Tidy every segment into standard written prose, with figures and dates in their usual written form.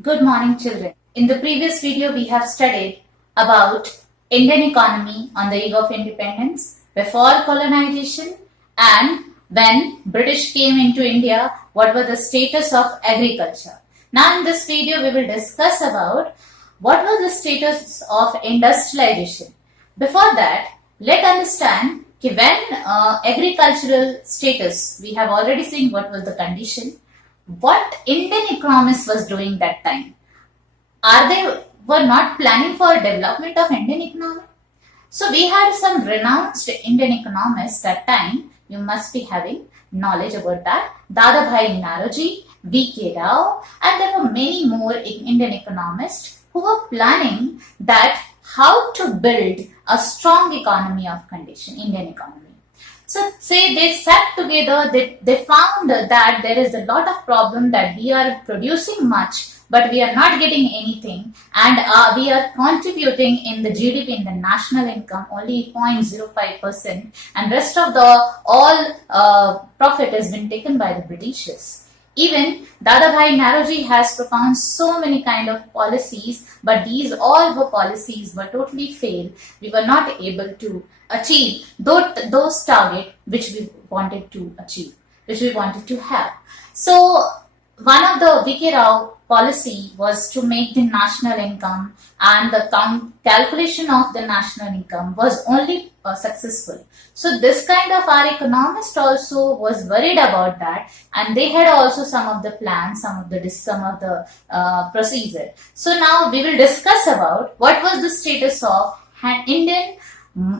Good morning, children. In the previous video, we have studied about Indian economy on the eve of independence, before colonization, and when British came into India, what were the status of agriculture. Now, in this video, we will discuss about what was the status of industrialization. Before that, let's understand when agricultural status, we have already seen what was the condition, what Indian economists was doing that time. Are they were not planning for development of Indian economy? So we had some renounced Indian economists that time. You must be having knowledge about that. Dadabhai Naroji, V.K. Rao, and there were many more Indian economists who were planning that how to build a strong economy of condition, Indian economy. So say they sat together, they found that there is a lot of problem that we are producing much, but we are not getting anything, and we are contributing in the GDP, in the national income, only 0.05%, and rest of the all profit has been taken by the Britishers. Even Dadabhai Naroji has propounded so many kind of policies, but these all were policies were totally failed. We were not able to achieve those targets which we wanted to achieve, which we wanted to have. So one of the V.K. Rao policy was to make the national income, and the calculation of the national income was only successful. So this kind of our economist also was worried about that, and they had also some of the plans, some of the procedure. So now we will discuss about what was the status of Indian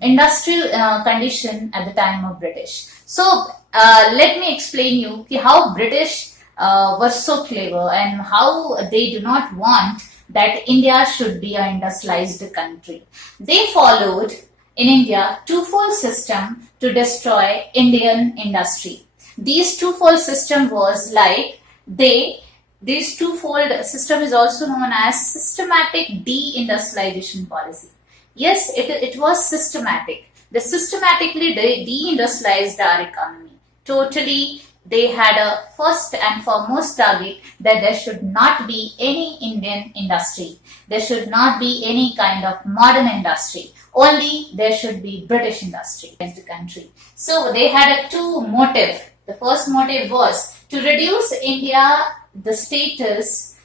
industrial condition at the time of British. So let me explain you how British was so clever and how they do not want that India should be an industrialized country. They followed in India twofold system to destroy Indian industry. These twofold system was like this twofold system is also known as systematic deindustrialization policy. Yes, it was systematic. They systematically deindustrialized our economy. Totally, they had a first and foremost target that there should not be any Indian industry. There should not be any kind of modern industry. Only there should be British industry in the country. So they had a two motive. The first motive was to reduce India the status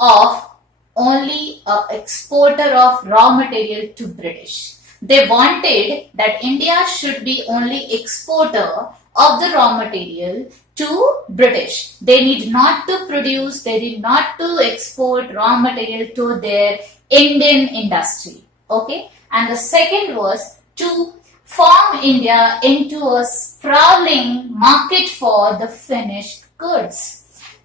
of only an exporter of raw material to British. They wanted that India should be only exporter of the raw material to British. They need not to produce, they need not to export raw material to their Indian industry. Okay? And the second was to form India into a sprawling market for the finished goods.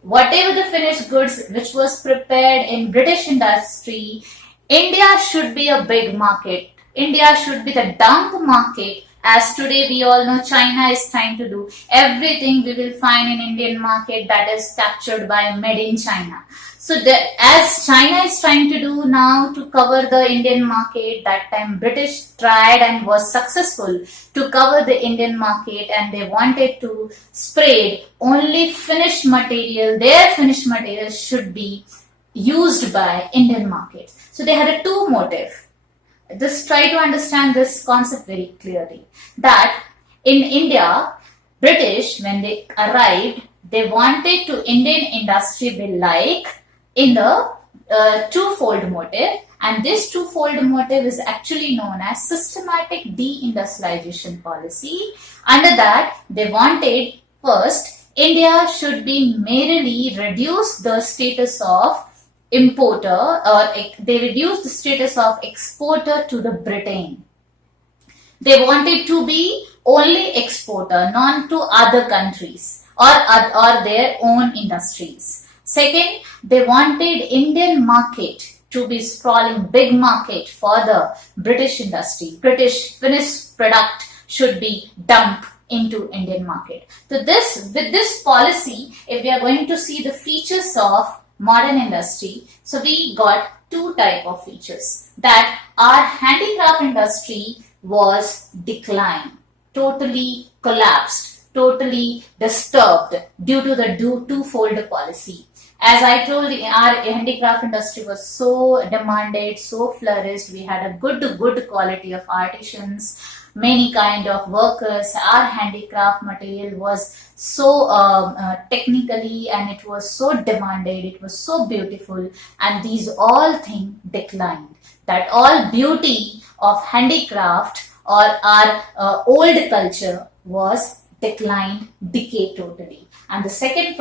Whatever the finished goods which was prepared in British industry, India should be a big market. India should be the dump market. As today we all know China is trying to do everything we will find in Indian market that is captured by made in China. So as China is trying to do now to cover the Indian market, that time British tried and was successful to cover the Indian market, and they wanted to spread only finished material. Their finished material should be used by Indian market. So they had a two motive. Just try to understand this concept very clearly. That in India, British, when they arrived, they wanted to Indian industry be like in the twofold motive, and this twofold motive is actually known as systematic deindustrialization policy. Under that, they wanted first India should be merely reduce the status of importer, or they reduced the status of exporter to the Britain. They wanted to be only exporter, not to other countries or their own industries. Second, they wanted Indian market to be sprawling big market for the British industry. British finished product should be dumped into Indian market. So with this policy, if we are going to see the features of modern industry, so we got two type of features. That our handicraft industry was declined, totally collapsed, totally disturbed due to the twofold policy. As I told, our handicraft industry was so demanded, so flourished. We had a good quality of artisans, many kind of workers. Our handicraft material was so technically, and it was so demanded. It was so beautiful, and these all things declined. That all beauty of handicraft or our old culture was declined, decayed totally. And the second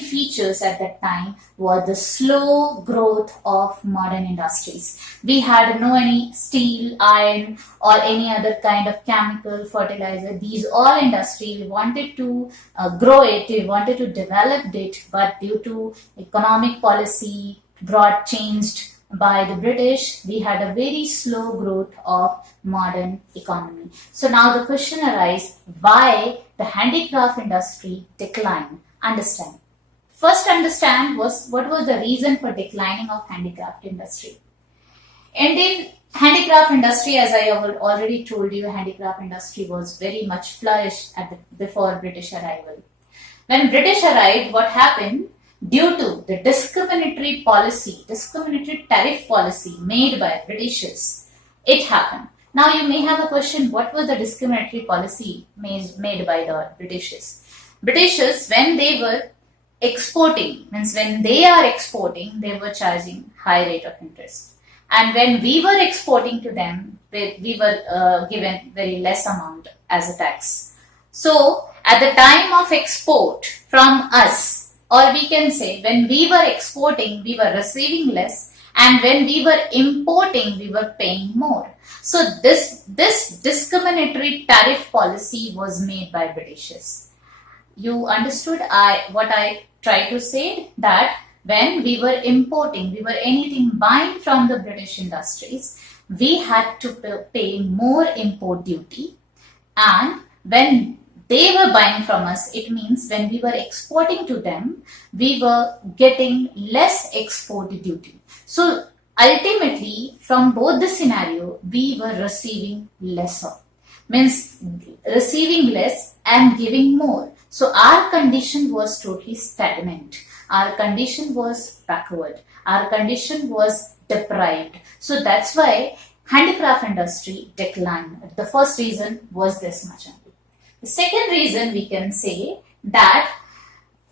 features at that time were the slow growth of modern industries. We had no any steel, iron or any other kind of chemical fertilizer. These all industries wanted to grow it, they wanted to develop it, but due to economic policy brought changed by the British, we had a very slow growth of modern economy. So now the question arises, why the handicraft industry declined? Understand. First understand what was the reason for declining of handicraft industry. Indian handicraft industry, as I already told you, handicraft industry was very much flourished before British arrival. When British arrived, what happened? Due to the discriminatory tariff policy made by Britishers, it happened. Now you may have a question, what was the discriminatory policy made by the Britishers? Britishers, when they were exporting, means when they are exporting, they were charging high rate of interest. And when we were exporting to them, we were given very less amount as a tax. So at the time of export from us, or we can say when we were exporting, we were receiving less, and when we were importing, we were paying more. So this discriminatory tariff policy was made by Britishers. You understood what I tried to say? That when we were importing, we were anything buying from the British industries, we had to pay more import duty, and when they were buying from us, it means when we were exporting to them, we were getting less export duty. So ultimately, from both the scenario, we were receiving lesser. Means receiving less and giving more. So our condition was totally stagnant. Our condition was backward. Our condition was deprived. So that's why handicraft industry declined. The first reason was this much. The second reason we can say that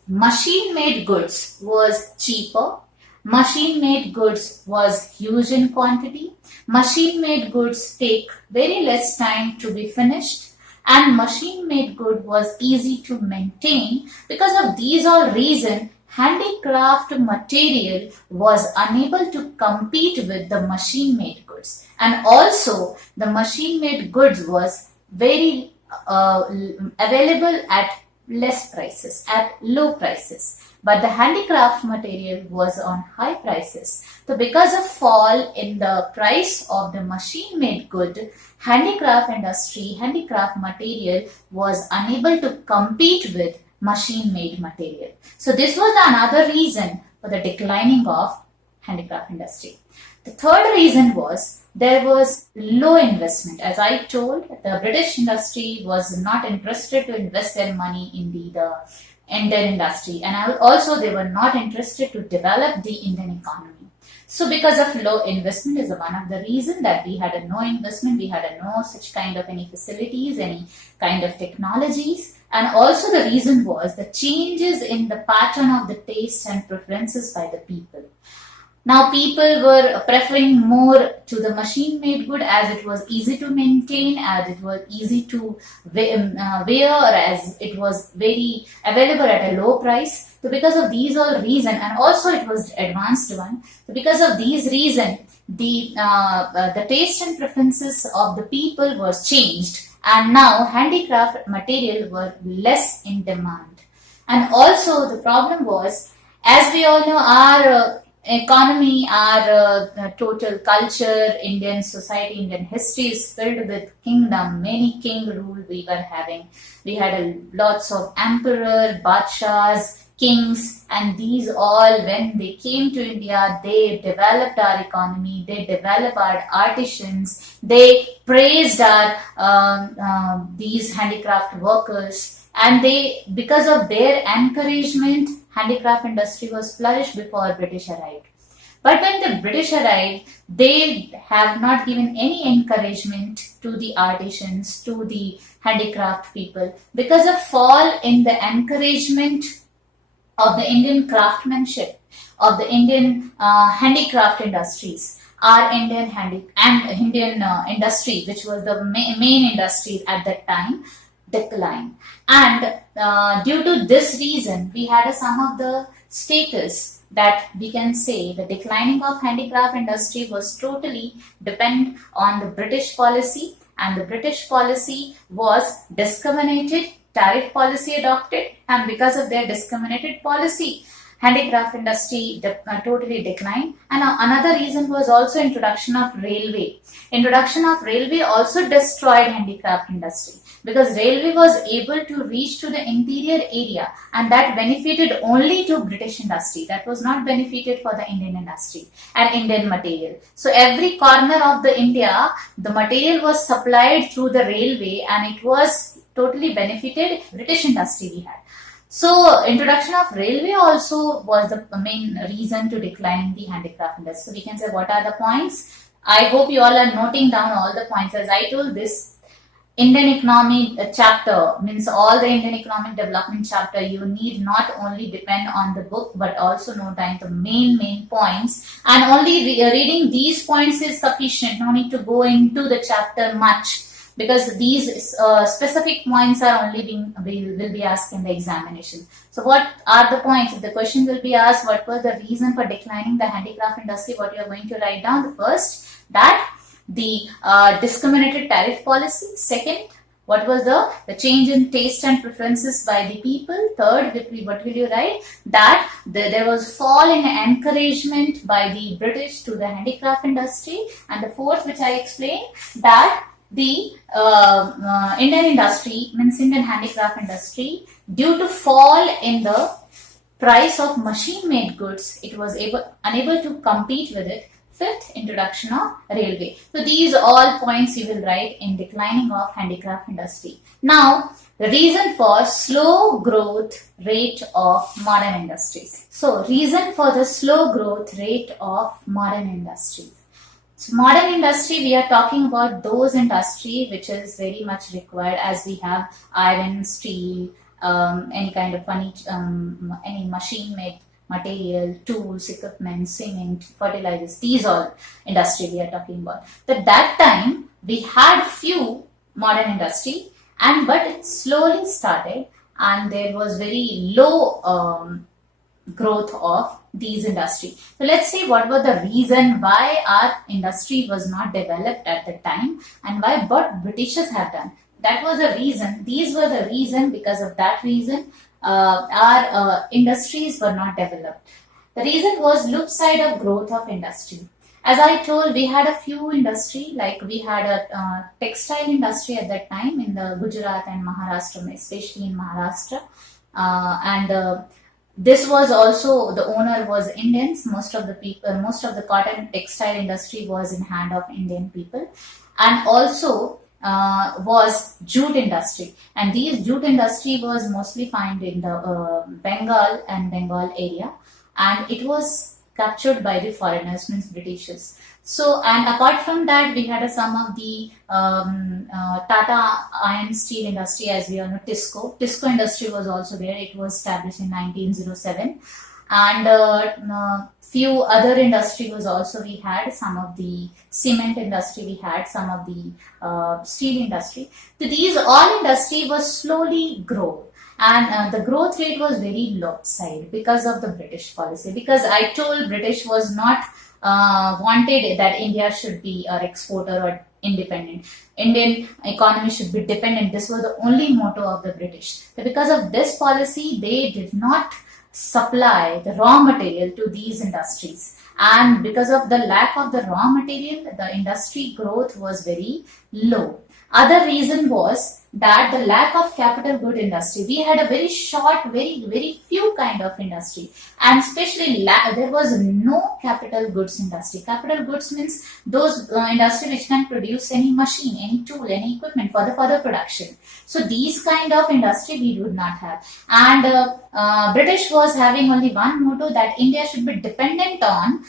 machine-made goods was cheaper, machine-made goods was huge in quantity, machine-made goods take very less time to be finished, and machine-made good was easy to maintain. Because of these all reasons, handicraft material was unable to compete with the machine-made goods, and also the machine-made goods was very available at less prices, at low prices, but the handicraft material was on high prices. So because of fall in the price of the machine made good, handicraft material was unable to compete with machine made material. So this was another reason for the declining of handicraft industry. The third reason was there was low investment. As I told, the British industry was not interested to invest their money in the Indian industry, and also they were not interested to develop the Indian economy. So because of low investment is one of the reason that we had no investment, we had no such kind of any facilities, any kind of technologies, and also the reason was the changes in the pattern of the taste and preferences by the people. Now people were preferring more to the machine-made good as it was easy to maintain, as it was easy to wear, or as it was very available at a low price. So because of these all reasons, and also it was advanced one, so because of these reasons, the taste and preferences of the people was changed, and now handicraft material were less in demand. And also the problem was, as we all know, our economy, our total culture, Indian society, Indian history is filled with kingdom. Many king rule we were having. We had lots of emperor, badshahs, kings, and these all, when they came to India, they developed our economy, they developed our artisans, they praised our these handicraft workers, and because of their encouragement, handicraft industry was flourished before British arrived. But when the British arrived, they have not given any encouragement to the artisans, to the handicraft people, because of fall in the encouragement of the Indian craftsmanship, of the Indian handicraft industries. Our Indian industry, which was the main industry at that time, declined. And due to this reason, we had some of the status that we can say the declining of handicraft industry was totally depend on the British policy, and the British policy was discriminated tariff policy adopted, and because of their discriminated policy, handicraft industry totally declined. And another reason was also introduction of railway. Introduction of railway also destroyed handicraft industry, because railway was able to reach to the interior area, and that benefited only to British industry. That was not benefited for the Indian industry and Indian material. So every corner of the India, the material was supplied through the railway, and it was totally benefited British industry we had. So introduction of railway also was the main reason to declining the handicraft industry. So we can say, what are the points? I hope you all are noting down all the points. As I told, this Indian economy chapter means all the Indian economic development chapter, you need not only depend on the book but also note down the main points, and only reading these points is sufficient. No need to go into the chapter much, because these specific points are only will be asked in the examination. So what are the points? If the question will be asked, what was the reason for declining the handicraft industry, what you are going to write down? The first, that the discriminated tariff policy. Second, what was the change in taste and preferences by the people. Third, what will you write? That there was fall in encouragement by the British to the handicraft industry. And the fourth, which I explained, that the Indian industry, means Indian handicraft industry, due to fall in the price of machine-made goods, it was unable to compete with it. Fifth, introduction of railway. So these all points you will write in declining of handicraft industry. Now, the reason for slow growth rate of modern industries. So reason for the slow growth rate of modern industries. So modern industry, we are talking about those industry which is very much required, as we have iron, steel, any kind of any machine-made material, tools, equipment, cement, fertilizers. These all industry we are talking about. At that time, we had few modern industry, but it slowly started, and there was very low growth of these industry. So let's see what was the reason why our industry was not developed at the time, and what Britishers have done. That was the reason. These were the reason. Because of that reason, our industries were not developed. The reason was Lopside of growth of industry. As I told, we had a few industry, like we had a textile industry at that time in the Gujarat and Maharashtra, especially in Maharashtra, and this was also, the owner was Indians. Most of the cotton textile industry was in hand of Indian people, and also was jute industry, and these jute industry was mostly found in the Bengal area, and it was captured by the foreigners, means Britishers. So, and apart from that, we had some of the Tata iron steel industry, as we all know, Tisco industry was also there. It was established in 1907, and few other industry was also, we had some of the cement industry, we had some of the steel industry. So these all industry was slowly grow, and the growth rate was very lopsided because of the British policy. Because I told, British was not wanted that India should be our exporter or independent. Indian economy should be dependent. This was the only motto of the British. So because of this policy, they did not supply the raw material to these industries, and because of the lack of the raw material, the industry growth was very low. Other reason was that the lack of capital good industry, we had a very short, very few kind of industry, and especially there was no capital goods industry. Capital goods means those industry which can produce any machine, any tool, any equipment for the further production. So these kind of industry we would not have. And British was having only one motto, that India should be dependent on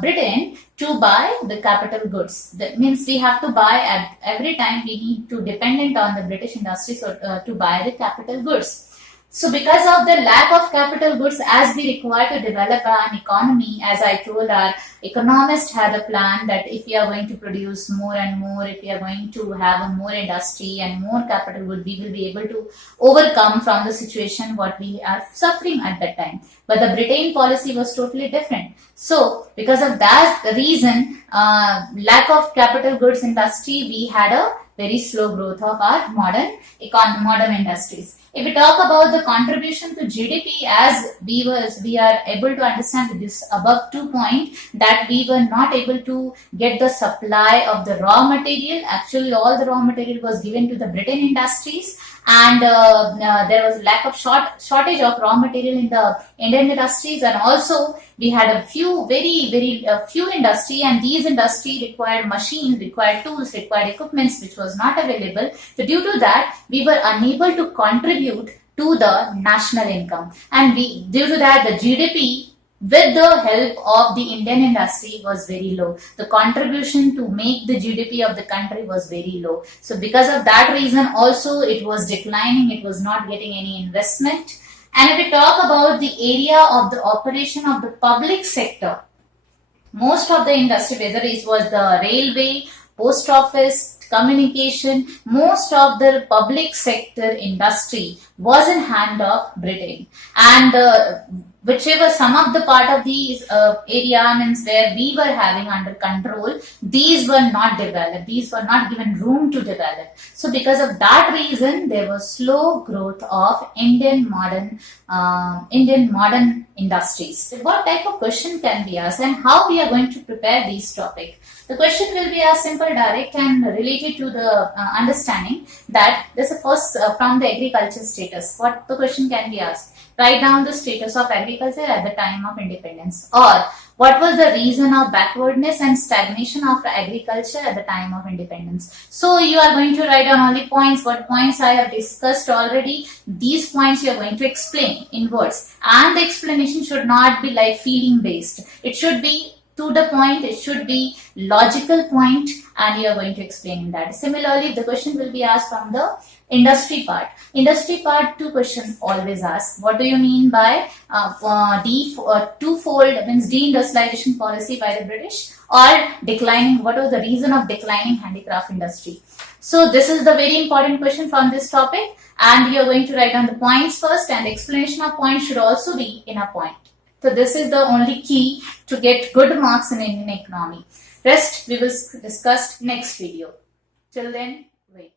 Britain to buy the capital goods. That means we have to buy at every time, we need to dependent on the British industry to buy the capital goods. So because of the lack of capital goods, as we require to develop an economy, as I told, our economist had a plan that if we are going to produce more and more, if we are going to have a more industry and more capital good, we will be able to overcome from the situation what we are suffering at that time. But the Britain policy was totally different. So because of that reason, lack of capital goods industry, we had a very slow growth of our modern industries. If we talk about the contribution to GDP, as we are able to understand with this above 2 points, that we were not able to get the supply of the raw material. Actually, all the raw material was given to the Britain industries, and there was lack of shortage of raw material in the Indian industries, and also we had a few very few industry, and these industry required machines, required tools, required equipments which was not available. So due to that, we were unable to contribute to the national income, and due to that, the GDP with the help of the Indian industry was very low. The contribution to make the GDP of the country was very low. So because of that reason also, it was declining, it was not getting any investment. And if we talk about the area of the operation of the public sector, most of the industry, whether it was the railway, post office, communication, most of the public sector industry was in hand of Britain. And whichever some of the part of these area means where we were having under control, these were not developed, these were not given room to develop. So because of that reason, there was slow growth of Indian modern industries. What type of question can be asked, and how we are going to prepare these topics? The question will be as simple, direct, and related to the understanding that this is first from the agriculture status. What the question can be asked? Write down the status of agriculture at the time of independence, or what was the reason of backwardness and stagnation of agriculture at the time of independence. So you are going to write down only points. What points I have discussed already, these points you are going to explain in words, and the explanation should not be like feeling based. It should be to the point, it should be logical point, and you are going to explain that. Similarly, the question will be asked from the industry part. Industry part, two questions always asked. What do you mean by twofold, means deindustrialization policy by the British, or declining, what was the reason of declining handicraft industry? So this is the very important question from this topic, and you are going to write down the points first, and the explanation of points should also be in a point. So this is the only key to get good marks in Indian economy. Rest we will discuss next video. Till then, wait.